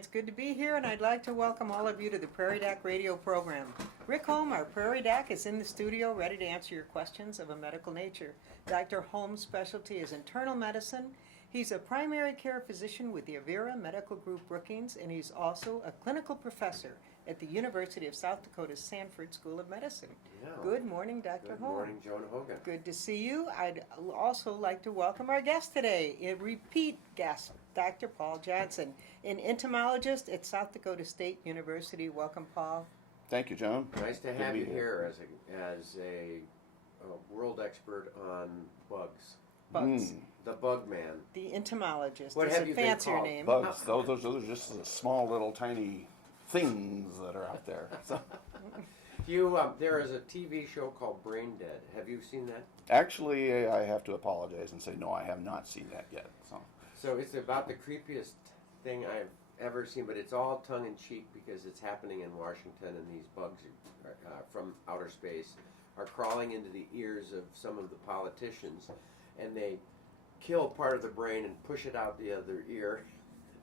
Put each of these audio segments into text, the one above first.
It's good to be here, and I'd like to welcome all of you to the Prairie Doc radio program. Rick Holm, our Prairie Doc, is in the studio ready to answer your questions of a medical nature. Dr. Holm's specialty is internal medicine. He's a primary care physician with the Avera Medical Group Brookings, and he's also a clinical professor at the University of South Dakota's Sanford School of Medicine. Yeah. Good morning, Dr. Holm. Good morning, Joan Hogan. Good to see you. I'd also like to welcome our guest today, a repeat guest, Dr. Paul Johnson, an entomologist at South Dakota State University. Welcome, Paul. Thank you, Joan. Nice to have you here as a world expert on bugs. Bugs. The bug man. The entomologist. What is have a you been fancier called? name. Bugs. Those are just the small little tiny things that are out there. So, There is a TV show called Brain Dead. Have you seen that? actually, I have to apologize and say no, I have not seen that yet. So it's about the creepiest thing I've ever seen, but it's all tongue-in-cheek because it's happening in Washington, and these bugs from outer space are crawling into the ears of some of the politicians, and they kill part of the brain and push it out the other ear,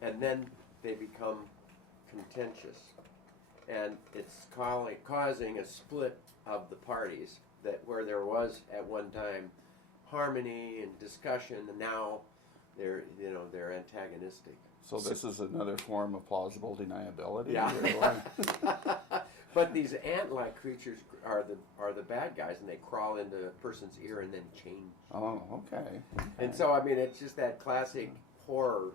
and then they become contentious. And it's causing a split of the parties where there was at one time harmony and discussion, and now they're antagonistic. So this is another form of plausible deniability. Yeah. But these ant-like creatures are the bad guys, and they crawl into a person's ear and then change. Oh, okay. And so, I mean, it's just that classic horror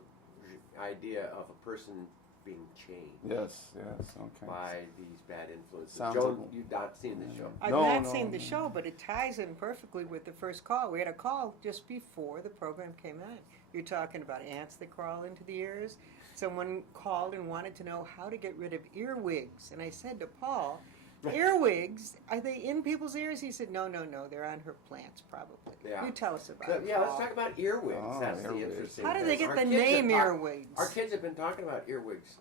idea of a person being changed. Yes. Okay. By these bad influences. Sounds Joan, like- you've not seen the show. I've No, not no, seen the no. show, but it ties in perfectly with the first call. We had a call just before the program came on. You're talking about ants that crawl into the ears. Someone called and wanted to know how to get rid of earwigs. And I said to Paul, earwigs, are they in people's ears? He said, no, they're on her plants probably. Yeah. You tell us about it, Yeah, let's Paul. talk about earwigs. Oh, That's the earwigs. interesting How did thing. they get Our the kids name have earwigs? Our kids have been talking about earwigs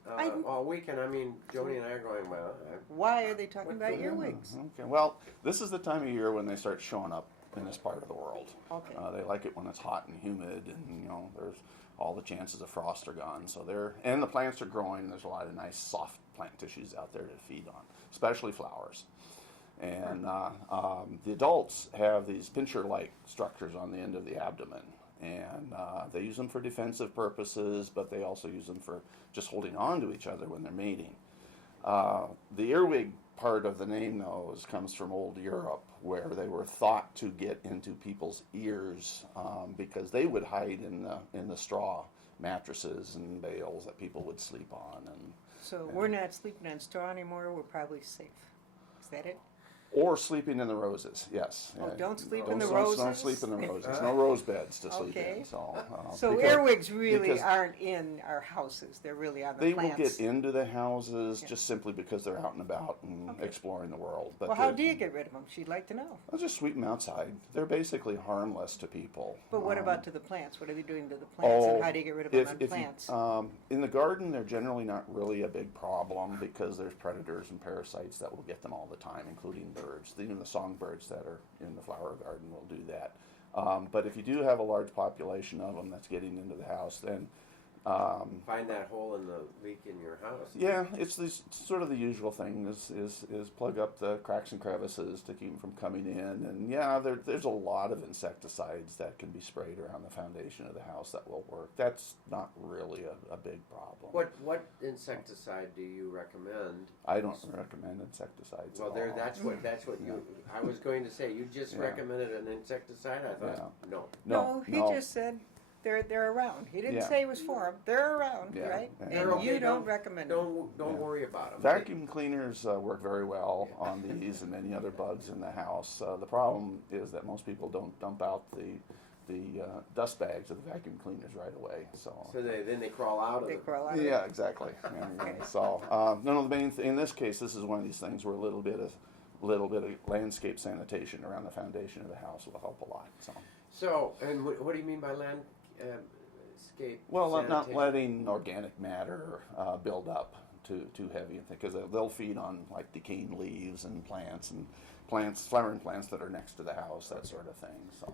all weekend. I mean, Joni and I are going, well, Why are they talking about Yeah. earwigs? Okay. Well, this is the time of year when they start showing up in this part of the world. Okay. They like it when it's hot and humid, and there's all the chances of frost are gone. So and the plants are growing. There's a lot of nice soft plant tissues out there to feed on, especially flowers. And the adults have these pincher-like structures on the end of the abdomen, and they use them for defensive purposes, but they also use them for just holding on to each other when they're mating. The earwig part of the name, though, comes from old Europe, where they were thought to get into people's ears because they would hide in the straw mattresses and bales that people would sleep on. So we're not sleeping on straw anymore. We're probably safe. Is that it? Or sleeping in the roses, yes. Oh, don't sleep Don't- in the don't- roses? Don't sleep in the roses. No rose beds to sleep Okay. in. So So earwigs really aren't in our houses. They're really on the They plants. will get into the houses Yeah. just simply because they're out and about and exploring the world. But Well, how do you get rid of them? She'd like to know. I'll just sweep them outside. They're basically harmless to people. But what about to the plants? What are they doing to the plants, and how do you get rid of them on if plants? In the garden, they're generally not really a big problem because there's predators and parasites that will get them all the time, including birds. Even the songbirds that are in the flower garden will do that. But if you do have a large population of them that's getting into the house, then find that hole in the leak in your house. yeah, it's sort of the usual thing is plug up the cracks and crevices to keep them from coming in. And yeah, there's a lot of insecticides that can be sprayed around the foundation of the house that will work. That's not really a big problem. What insecticide do you recommend? I don't recommend insecticides. Well, at all. that's what you. I was going to say you just Yeah. recommended an insecticide. I thought no. No, he just said they're around. He didn't Yeah. say it was for them. They're around, Yeah. right? Yeah. And They're okay. you don't recommend them. Don't worry about them. Vacuum cleaners work very well on these and many other bugs in the house. The problem is that most people don't dump out the dust bags of the vacuum cleaners right away. So then they crawl out of They it. crawl out of it. yeah, exactly. Yeah. So no, the main in this case, this is one of these things where a little bit of landscape sanitation around the foundation of the house will help a lot. So, and what do you mean by landscape? Well, not sanitation? letting organic matter build up too heavy, because they'll feed on like decaying leaves and flowering plants that are next to the house, that sort of thing. So,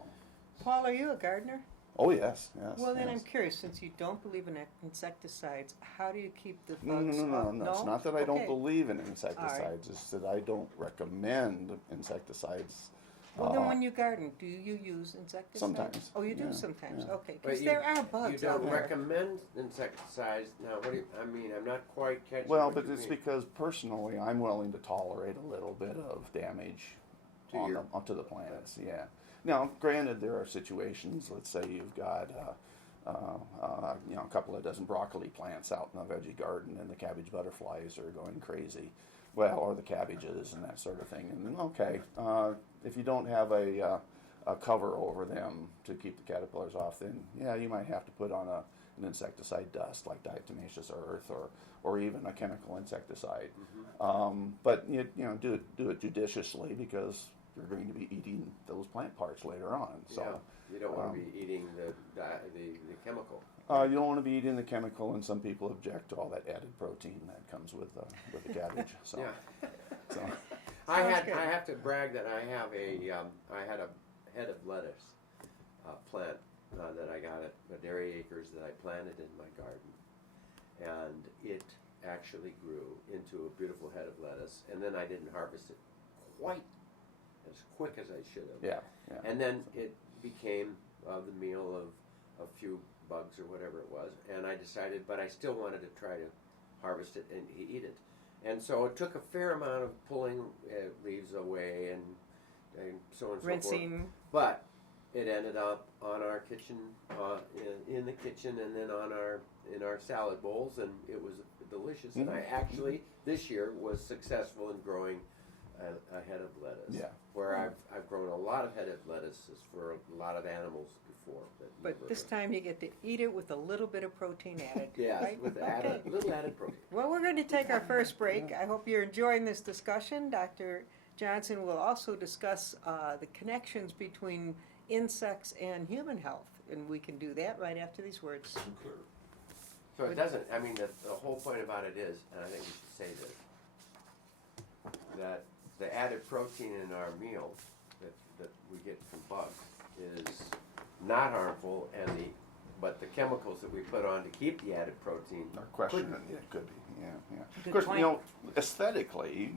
Paul, are you a gardener? Oh yes, yes. Well, then yes. I'm curious, since you don't believe in insecticides, how do you keep the No, bugs off? no. It's not that I don't Okay. believe in insecticides. It's that I don't recommend insecticides. Well, then when you garden, do you use insecticides? Sometimes, Oh, you do yeah, sometimes, yeah. okay, But because you- there are bugs You out don't there. recommend insecticides. Now, what do you, I mean, I'm not quite catching Well, what but you it's mean. because personally, I'm willing to tolerate a little bit of damage To your- onto the plants. Yeah. Now, granted, there are situations. Let's say you've got, a couple of dozen broccoli plants out in a veggie garden, and the cabbage butterflies are going crazy. Well, or the cabbages and that sort of thing. And then, okay, if you don't have a cover over them to keep the caterpillars off, then yeah, you might have to put on an insecticide dust like diatomaceous earth or even a chemical insecticide. But do it judiciously because you're going to be eating those plant parts later on. So Yeah, you don't want to be eating the chemical. you don't want to be eating the chemical, and some people object to all that added protein that comes with the cabbage. So, Yeah. so I Sounds good. have to brag that I have I had a head of lettuce plant that I got at Dairy Acres that I planted in my garden, and it actually grew into a beautiful head of lettuce. And then I didn't harvest it quite as quick as I should have. yeah. And then it became the meal of a few bugs or whatever it was, and I decided, but I still wanted to try to harvest it and eat it. And so it took a fair amount of pulling leaves away and so on and so forth. Rinsing. But it ended up on our kitchen, in the kitchen, and then in our salad bowls, and it was delicious. And I actually this year was successful in growing a head of lettuce. Yeah. Where I've grown a lot of head of lettuces for a lot of animals before. But this time you get to eat it with a little bit of protein added. Yes, right? with Okay. little added protein. Well, we're going to take our first break. I hope you're enjoying this discussion. Dr. Johnson will also discuss the connections between insects and human health, and we can do that right after these words. So it doesn't, I mean, the whole point about it is, and I think we should say this, that the added protein in our meal that we get from bugs is not harmful, but the chemicals that we put on to keep the added protein. Or question it. Yeah, it could be. Yeah. Good Of course, point. aesthetically,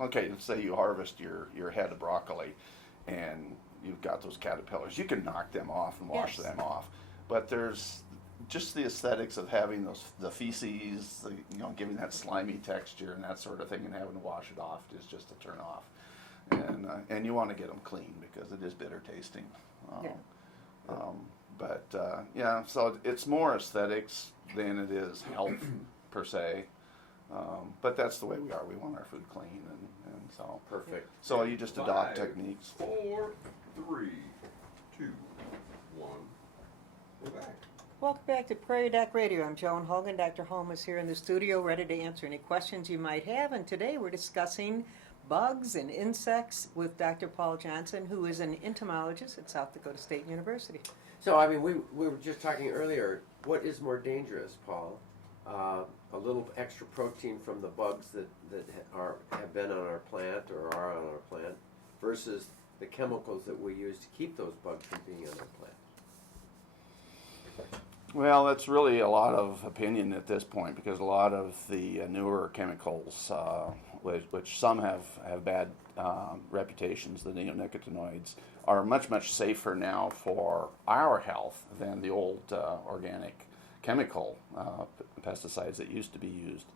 okay, let's say you harvest your head of broccoli, and you've got those caterpillars. You can knock them off and wash Yes. them off, but there's just the aesthetics of having the feces, giving that slimy texture and that sort of thing, and having to wash it off is just a turn off. And you want to get them clean because it is bitter tasting. Yeah. So it's more aesthetics than it is health per se. But that's the way we are. We want our food clean, and so Perfect. so you just adopt 5, techniques. 4, 3, 2, 1. We're back. Welcome back to Prairie Doc Radio. I'm Joan Hogan. Dr. Holm is here in the studio ready to answer any questions you might have. And today we're discussing bugs and insects with Dr. Paul Johnson, who is an entomologist at South Dakota State University. So, I mean, we were just talking earlier, what is more dangerous, Paul? A little extra protein from the bugs that have been on our plant or are on our plant versus the chemicals that we use to keep those bugs from being on our plant. Well, that's really a lot of opinion at this point because a lot of the newer chemicals, which some have bad reputations, the neonicotinoids, are much, much safer now for our health than the old organic chemical pesticides that used to be used.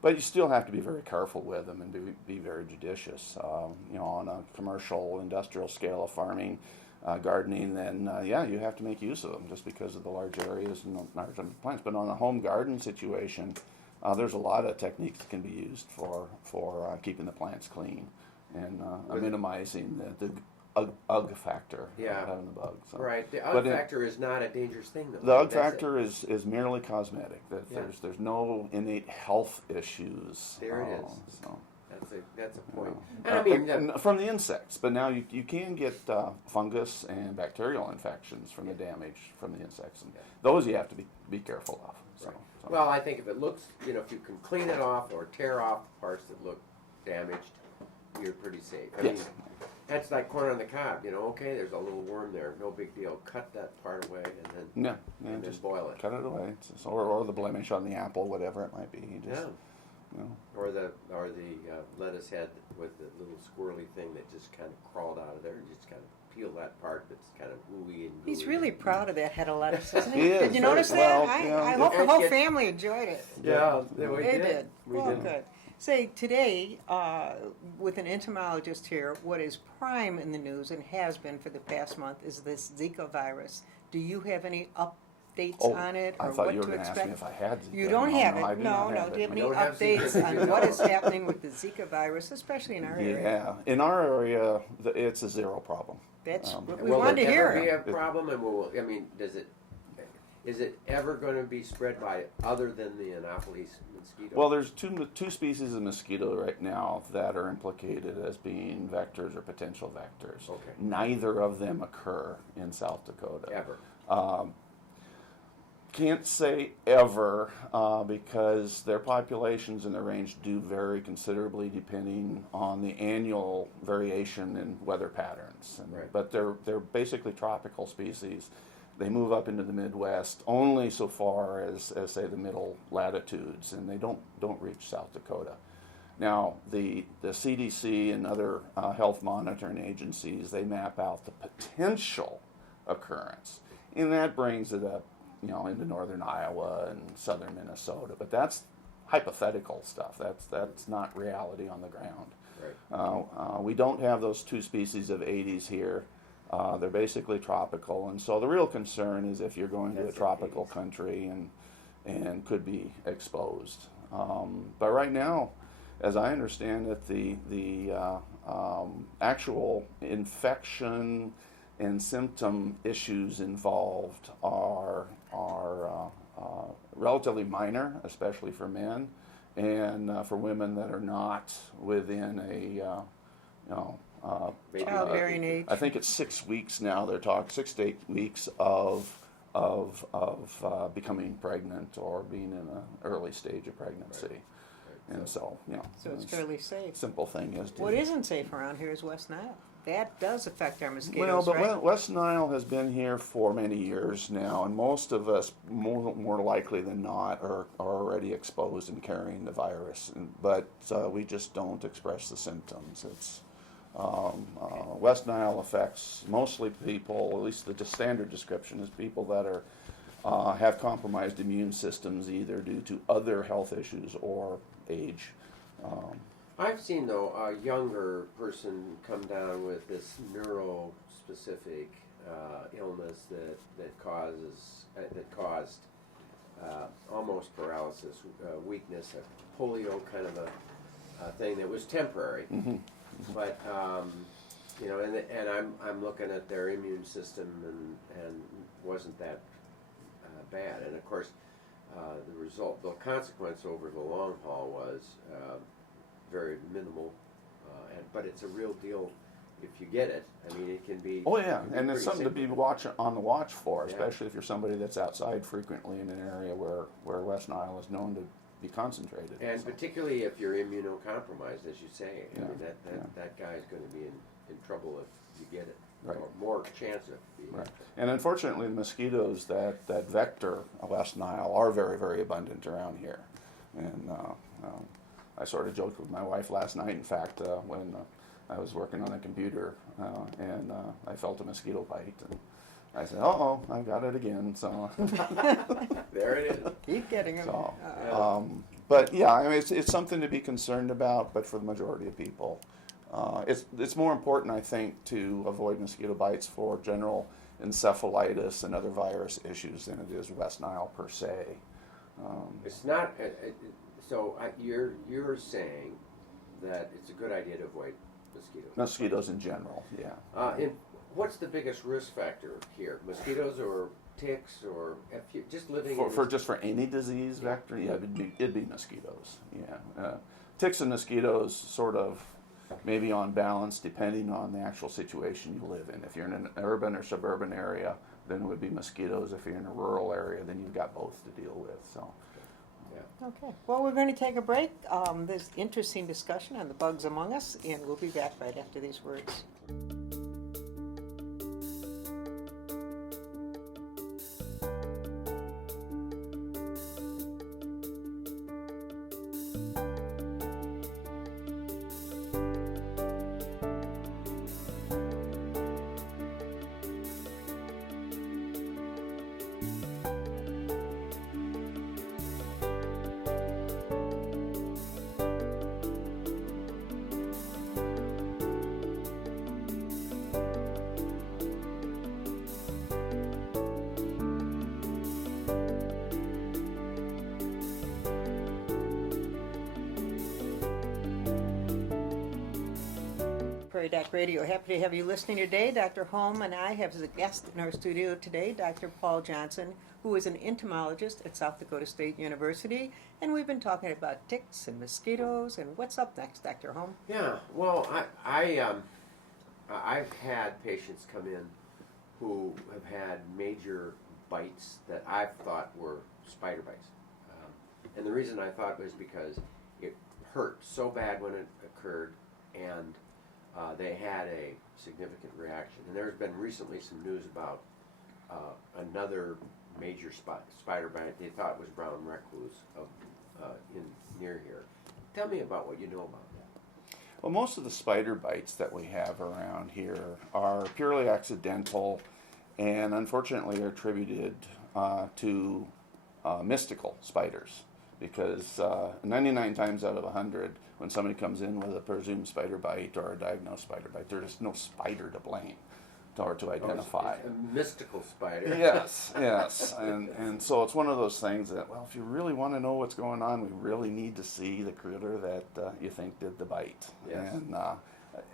But you still have to be very careful with them and be very judicious. On a commercial, industrial scale of farming, gardening, then you have to make use of them just because of the large areas and the large number of plants. But on a home garden situation, there's a lot of techniques that can be used for keeping the plants clean and minimizing the UG factor of having the bugs. So. Right. The UG factor is not a dangerous thing, though. The UG factor is merely cosmetic. There's no innate health issues. There it is. So. That's a point. And I mean, from the insects, but now you can get fungus and bacterial infections from the damage from the insects, and those you have to be careful of. So. Well, I think if it looks, if you can clean it off or tear off parts that look damaged, you're pretty safe. I mean, That's like corn on the cob, you know. Okay, there's a little worm there, no big deal. Cut that part away and then Yeah, and then just boil it. cut it away. Or the blemish on the apple, whatever it might be. You just, Yeah. you know. Or the lettuce head with the little squirrely thing that just kind of crawled out of there. You just kind of peel that part that's kind of ooey and gooey. He's really proud of that head of lettuce, isn't he? He is. Did you notice Well, that? yeah. I hope the whole It- family enjoyed it. Yeah, we They did. We Well, did. good. Say, today, with an entomologist here, what is prime in the news and has been for the past month is this Zika virus. Do you have any updates on it I or thought what you were to going to ask me expect? if I had Zika. You don't No, have no, I it. do No, not no. have Do you have it. any We don't have Zika. updates on what is happening with the Zika virus, especially in our area? Yeah, in our area, it's a zero problem. That's Um, what we Will wanted to it hear. ever be a problem? And I mean, is it ever going to be spread by other than the Anopheles mosquito? Well, there's two species of mosquito right now that are implicated as being vectors or potential vectors. Okay. Neither of them occur in South Dakota. Ever. Can't say ever because their populations and their range do vary considerably depending on the annual variation in weather patterns. Right. But they're basically tropical species. They move up into the Midwest only so far as say the middle latitudes, and they don't reach South Dakota. Now the CDC and other health monitoring agencies, they map out the potential occurrence, and that brings it up, into northern Iowa and southern Minnesota. But that's hypothetical stuff. That's not reality on the ground. Right. We don't have those two species of Aedes here. They're basically tropical, and so the real concern is if you're going to a That's tropical Aedes. country and could be exposed. But right now, as I understand it, the actual infection and symptom issues involved are relatively minor, especially for men, and for women that are not within a Maybe Childbearing age. I think it's 6 weeks now. They're talking 6 to 8 weeks of becoming pregnant or being in an early stage of pregnancy, Right. and so So it's fairly safe. simple thing is What isn't safe around here is West Nile. That does affect our mosquitoes, well, but right? West Nile has been here for many years now, and most of us, more likely than not, are already exposed and carrying the virus. But we just don't express the symptoms. It's West Nile affects mostly people. At least the standard description is people that have compromised immune systems, either due to other health issues or age. I've seen though a younger person come down with this neuro-specific illness that caused almost paralysis, weakness, a polio kind of a thing that was temporary. Mm-hmm. But and I'm looking at their immune system and wasn't that bad. And of course, the consequence over the long haul was very minimal. But it's a real deal if you get it. I mean, it can be. Oh yeah, it can be and it's pretty something to be sick. on the watch for, Yeah. especially if you're somebody that's outside frequently in an area where West Nile is known to be concentrated. And So, particularly if you're immunocompromised, as you say. I Yeah, mean, yeah. that guy's going to be in trouble if you get it. Right. Or more chance of being. right. And unfortunately, the mosquitoes that vector West Nile are very, very abundant around here. And I sort of joked with my wife last night, in fact, when I was working on a computer and I felt a mosquito bite. And I said, "Uh-oh, I got it again." So, There it is. Keep getting them. so Yeah. but yeah, I mean, it's something to be concerned about. But for the majority of people, it's more important, I think, to avoid mosquito bites for general encephalitis and other virus issues than it is West Nile per se. It's not. You're saying that it's a good idea to avoid mosquitoes. Mosquitoes in general, yeah. What's the biggest risk factor here? Mosquitoes or ticks or if you just living For any disease vector, yeah, it'd be mosquitoes. Yeah, ticks and mosquitoes sort of maybe on balance depending on the actual situation you live in. If you're in an urban or suburban area, then it would be mosquitoes. If you're in a rural area, then you've got both to deal with. So, Okay, well, we're going to take a break. There's interesting discussion on the bugs among us, and we'll be back right after these words. Prairie Doc Radio. Happy to have you listening today. Dr. Holm and I have as a guest in our studio today Dr. Paul Johnson, who is an entomologist at South Dakota State University, and we've been talking about ticks and mosquitoes. And what's up next, Dr. Holm? Yeah, well, I've had patients come in who have had major bites that I've thought were spider bites. And the reason I thought was because it hurt so bad when it occurred, and they had a significant reaction. And there's been recently some news about another major spider bite. They thought was brown recluse near here. Tell me about what you know about that. Well, most of the spider bites that we have around here are purely accidental and unfortunately are attributed to mystical spiders, because 99 times out of 100, when somebody comes in with a presumed spider bite or a diagnosed spider bite, there's no spider to blame or to identify. It's a mystical spider. Yes, yes. And so it's one of those things that, well, if you really want to know what's going on, we really need to see the critter that you think did the bite. Yes.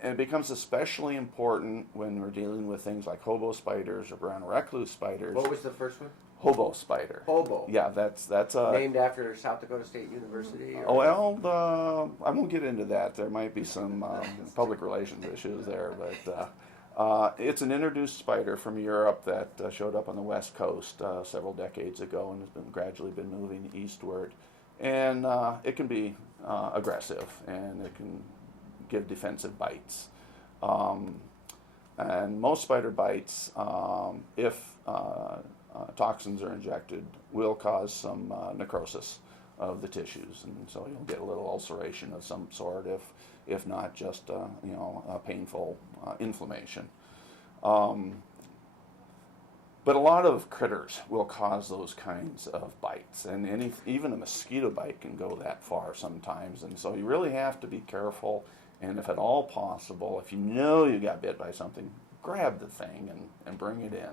And it becomes especially important when we're dealing with things like hobo spiders or brown recluse spiders. What was the first one? Hobo spider. Hobo. Yeah, that's Named after South Dakota State University? Or? Well, I won't get into that. There might be some public relations issues there, but it's an introduced spider from Europe that showed up on the West Coast several decades ago and has been gradually been moving eastward. And it can be aggressive, and it can give defensive bites. And most spider bites, if toxins are injected, will cause some necrosis of the tissues, and so you'll get a little ulceration of some sort, if not just a painful inflammation. But a lot of critters will cause those kinds of bites, and even a mosquito bite can go that far sometimes, and so you really have to be careful, and if at all possible, if you know you got bit by something, grab the thing and bring it in.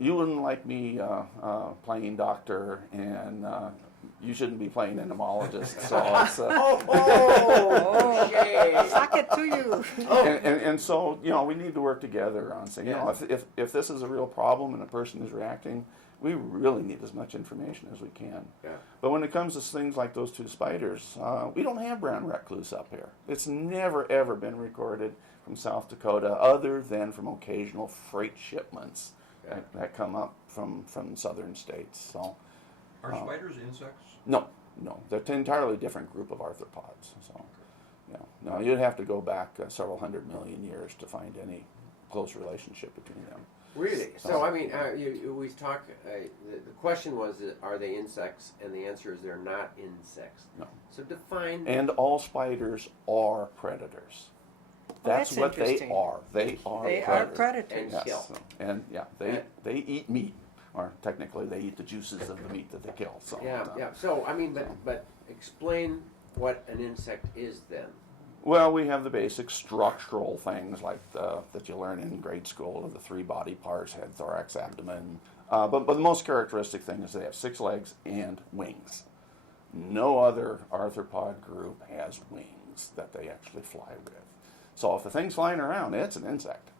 You wouldn't like me playing doctor, and you shouldn't be playing entomologist. So it's Suck it to you. and so we need to work together on saying, if this is a real problem and a person is reacting, we really need as much information as we can. Yeah. But when it comes to things like those two spiders, we don't have brown recluse up here. It's never ever been recorded from South Dakota, other than from occasional freight shipments that come up from southern states. So, Are spiders insects? no, they're an entirely different group of arthropods. So, no, you'd have to go back several 100 million years to find any close relationship between them. Really? So, I mean, we talk. The question was, are they insects? And the answer is they're not insects. No. So define. And all spiders are predators. That's what they interesting. are. They are They predators. are predators. And Yes. kill. And they eat meat, or technically they eat the juices of the meat that they kill. So Yeah. So, I mean, but explain what an insect is then. Well, we have the basic structural things like that you learn in grade school of the 3 body parts: head, thorax, abdomen. But the most characteristic thing is they have 6 legs and wings. No other arthropod group has wings that they actually fly with. So if the thing's flying around, it's an insect.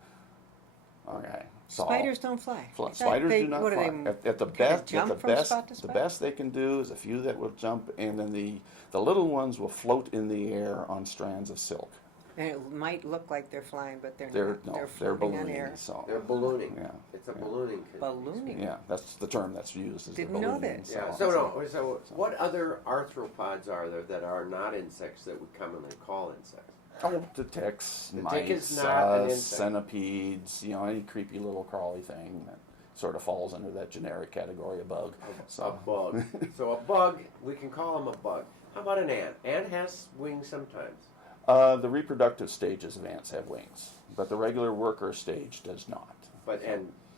Okay. So Spiders don't fly. Spiders do not what fly. Are they, At the kind of best, jump from spot to the spot? best they can do is a few that will jump, and then the little ones will float in the air on strands of silk. And it might look like they're flying, but they're They're not. no, They're they're floating on ballooning. air. So They're ballooning. Yeah. It's a Yeah. ballooning. Ballooning. yeah, that's the term that's used. Is the Didn't know ballooning. that. Yeah. So what other arthropods are there that are not insects that we commonly call insects? Oh, the ticks, The mice, tick is not an insect. centipedes, any creepy little crawly thing that sort of falls under that generic category of bug. A bug. So a bug, we can call them a bug. How about an ant? Ant has wings sometimes. The reproductive stages of ants have wings, but the regular worker stage does not.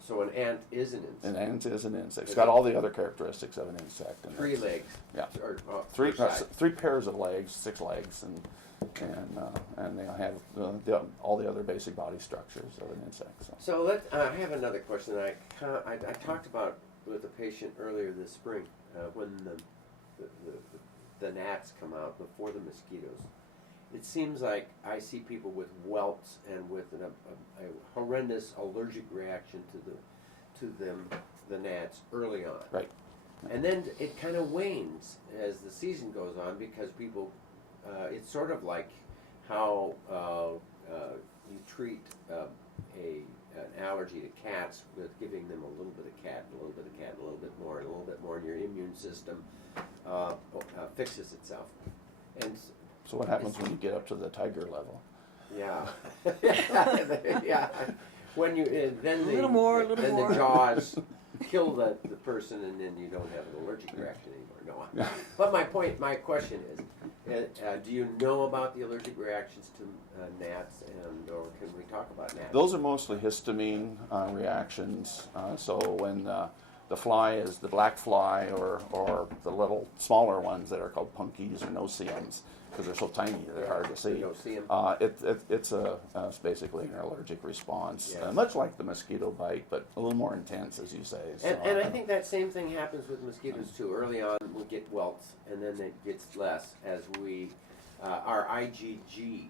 So an ant is an insect. An ant is an insect. It's got all the other characteristics of an insect. And 3 legs. Yeah. Or, Three, per side. 3 pairs of legs, 6 legs, and they have all the other basic body structures of an insect. So. I have another question. I talked about with a patient earlier this spring when the gnats come out before the mosquitoes. It seems like I see people with welts and with a horrendous allergic reaction to the gnats early on. Right. And then it kind of wanes as the season goes on because people, it's sort of like how you treat an allergy to cats with giving them a little bit of cat, a little bit of cat, a little bit more, and a little bit more, and your immune system fixes itself. And So what happens when you get up to the tiger level? yeah, yeah. When you then A little more. the jaws kill the person, and then you don't have an allergic reaction anymore. No, but my question is, do you know about the allergic reactions to gnats, or can we talk about gnats? Those are mostly histamine reactions. So when the fly is the black fly, or the little smaller ones that are called punkies or no-see-ums, because they're so tiny they're hard to see. It's basically an allergic response, Yes. much like the mosquito bite, but a little more intense, as you say. So, And I think that same thing happens with mosquitoes too. Early on, we get welts, and then it gets less as our IgG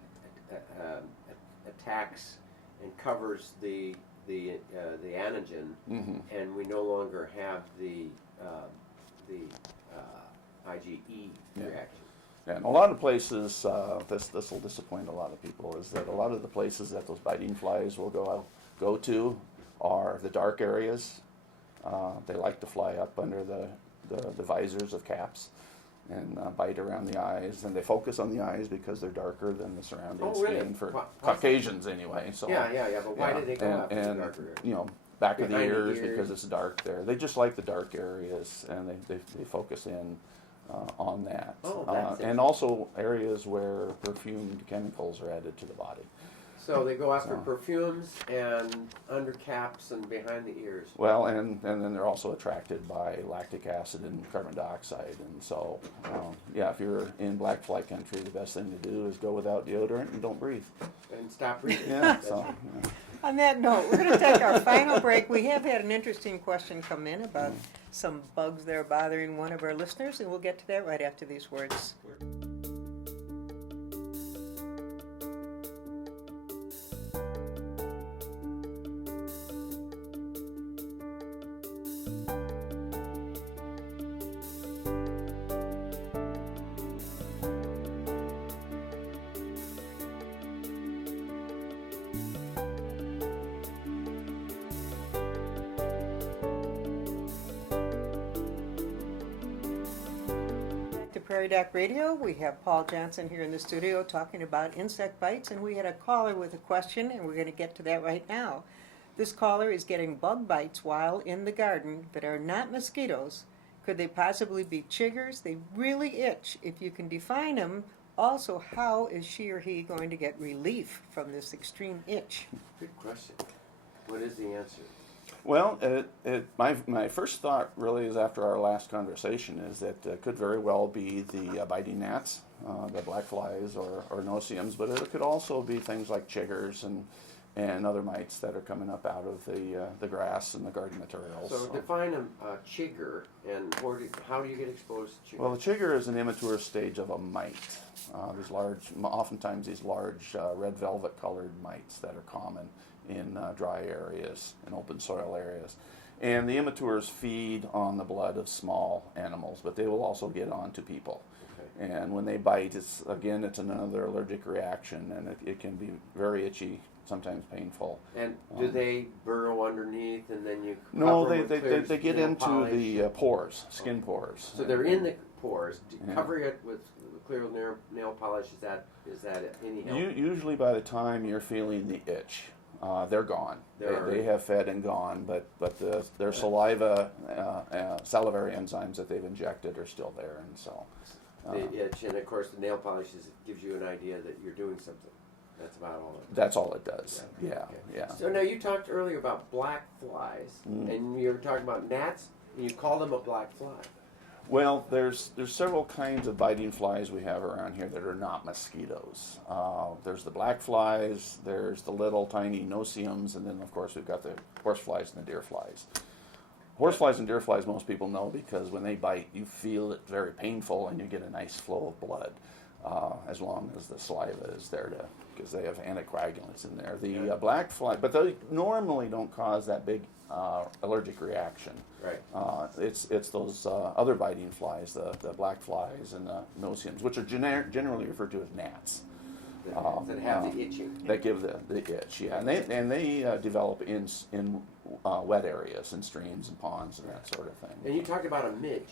attacks and covers the antigen, and we no longer have the IgE reaction. And a lot of places, this will disappoint a lot of people, is that a lot of the places that those biting flies will go to are the dark areas. They like to fly up under the visors of caps and bite around the eyes, and they focus on the eyes because they're darker than the surrounding skin for Caucasians anyway. So Yeah. But why did they go after the darker areas? Back of the Behind the ears ears. because it's dark there. They just like the dark areas, and they focus in on that. Oh, that's and also areas where perfumed chemicals are added to the body. So they go after So. perfumes and under caps and behind the ears. Well, and then they're also attracted by lactic acid and carbon dioxide. And so, if you're in black fly country, the best thing to do is go without deodorant and don't breathe. And stop breathing. Yeah, so, On that note, we're going to take our final break. We have had an interesting question come in about some bugs that are bothering one of our listeners, and we'll get to that right after these words. Prairie Doc Radio. We have Paul Johnson here in the studio talking about insect bites, and we had a caller with a question, and we're going to get to that right now. This caller is getting bug bites while in the garden that are not mosquitoes. Could they possibly be chiggers? They really itch. If you can define them, also, how is she or he going to get relief from this extreme itch? Good question. What is the answer? well, my first thought really is after our last conversation is that it could very well be the biting gnats, the black flies or no-see-ums, but it could also be things like chiggers and other mites that are coming up out of the grass and the garden materials. So define a chigger, and how do you get exposed to chigger? Well, the chigger is an immature stage of a mite. Oftentimes these large red velvet colored mites that are common in dry areas and open soil areas. And the immatures feed on the blood of small animals, but they will also get on to people. Okay. And when they bite, it's another allergic reaction, and it can be very itchy, sometimes painful. And do they burrow underneath and then you No, cover them with clear they get nail into polish? the pores, skin pores. So they're in the pores. Yeah. Cover it with clear nail polish. Is that any help? Usually by the time you're feeling the itch, they're gone. They have fed and gone, but their saliva, salivary enzymes that they've injected are still there, and so. The itch, and of course the nail polish gives you an idea that you're doing something. That's about all it does. That's all it does. Yeah, Okay. yeah. So now you talked earlier about black flies, and you were talking about gnats, and you call them a black fly. Well, there's several kinds of biting flies we have around here that are not mosquitoes. There's the black flies, there's the little tiny no-see-ums, and then of course we've got the horse flies and the deer flies. Horse flies and deer flies most people know because when they bite you feel it very painful and you get a nice flow of blood as long as the saliva is there because they have anticoagulants in there. The black fly, but they normally don't cause that big allergic reaction. Right. It's those other biting flies, the black flies and the no-see-ums, which are generally referred to as gnats. That have the itching. That give the itch, yeah, and they develop in wet areas, in streams and ponds and that sort of thing. And you talked about a midge.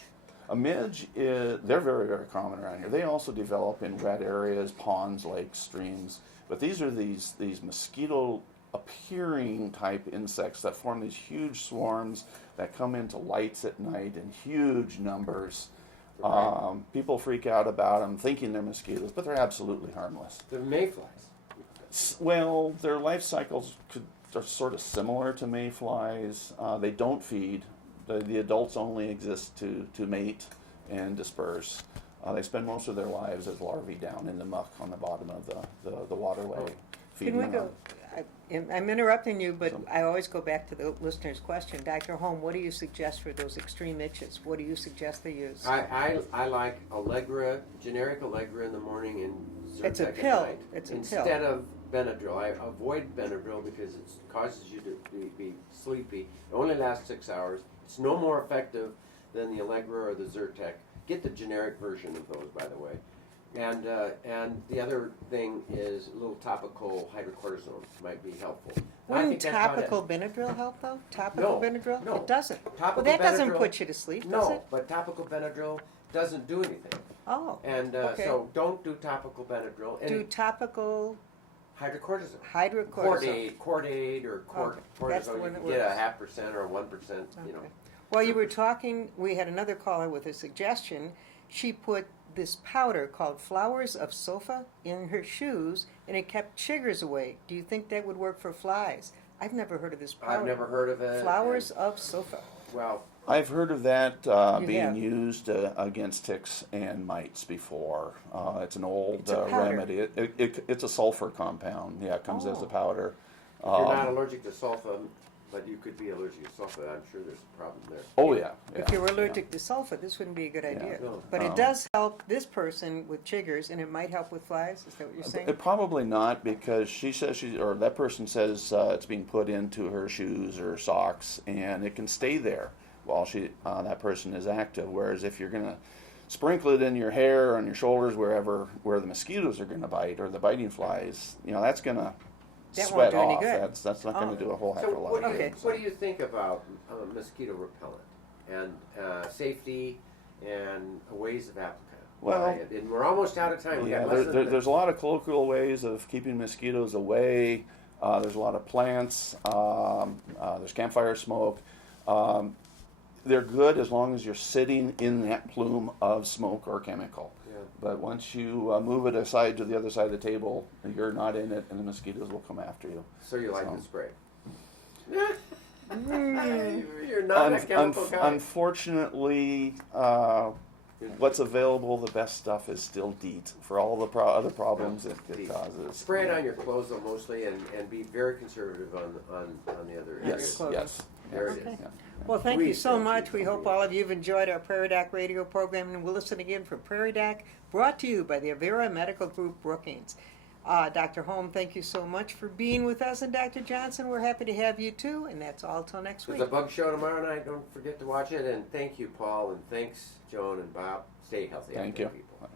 A midge they're very, very common around here. They also develop in wet areas, ponds, lakes, streams. But these are these mosquito appearing type insects that form these huge swarms that come into lights at night in huge numbers. Right. People freak out about them thinking they're mosquitoes, but they're absolutely harmless. They're mayflies. Well, their life cycles are sort of similar to mayflies. They don't feed. The adults only exist to mate and disperse. They spend most of their lives as larvae down in the muck on the bottom of the waterway. Can we go, I'm interrupting you, but I always go back to the listener's question. Dr. Holm, what do you suggest for those extreme itches? What do you suggest they use? I like Allegra, generic Allegra in the morning and It's a Zyrtec pill. at night. It's a pill. Instead of Benadryl. I avoid Benadryl because it causes you to be sleepy. It only lasts 6 hours. It's no more effective than the Allegra or the Zyrtec. Get the generic version of those, by the way. And the other thing is a little topical hydrocortisone might be helpful. I Wouldn't think that's about topical it. Benadryl help though? Topical No, Benadryl? no. It doesn't. Topical Well, that doesn't Benadryl- put you to sleep, does No, it? but topical Benadryl doesn't do anything. Oh, And okay. so don't do topical Benadryl. And Do topical hydrocortisone. hydrocortisone. Cordaid or Okay, that's the cortisone. one You that can get works. a 0.5% or 1%. You know. Okay. While you were talking, we had another caller with a suggestion. She put this powder called Flowers of Sofa in her shoes, and it kept chiggers away. Do you think that would work for flies? I've never heard of this powder. I've never heard of it. Flowers of Sofa. Well, I've heard of that You being have. used against ticks and mites before. It's an old It's a powder. remedy. It's a sulfur compound. Yeah, it comes as a Oh. powder. if you're not allergic to sulfa, but you could be allergic to sulfa, I'm sure there's a problem there. Oh yeah. If you were allergic to sulfa, this wouldn't be a good idea. no. But it does help this person with chiggers, and it might help with flies. Is that what you're saying? Probably not, because she says that person says it's being put into her shoes or socks, and it can stay there while that person is active. Whereas if you're gonna sprinkle it in your hair, on your shoulders, where the mosquitoes are gonna bite or the biting flies, that's gonna That won't sweat do any off. good. That's not gonna Oh. do a whole heck So of a lot. Okay. what do you think about mosquito repellent and safety and ways of application? Well, and we're almost out of time. We Yeah, got less than a minute. there's a lot of colloquial ways of keeping mosquitoes away. There's a lot of plants. There's campfire smoke. They're good as long as you're sitting in that plume of smoke or chemical. Yeah. But once you move it aside to the other side of the table, you're not in it, and the mosquitoes will come after you. So you like So. the spray? You're not a chemical guy. Unfortunately, what's available, the best stuff is still DEET for all the other problems it DEET. causes. Spray it on your clothes though mostly, and be very conservative on the other areas. Yes, clothes. yes. There it Okay. is. Yeah. Well, thank you Please, so thank much. you. We hope all of you have enjoyed our Prairie Doc radio program, and we'll listen again for Prairie Doc, brought to you by the Avera Medical Group Brookings. Dr. Holm, thank you so much for being with us, and Dr. Johnson, we're happy to have you too, and that's all till next week. There's a bug show tomorrow night. Don't forget to watch it. And thank you, Paul, and thanks, Joan and Bob. Stay healthy. Thank out there, you. people.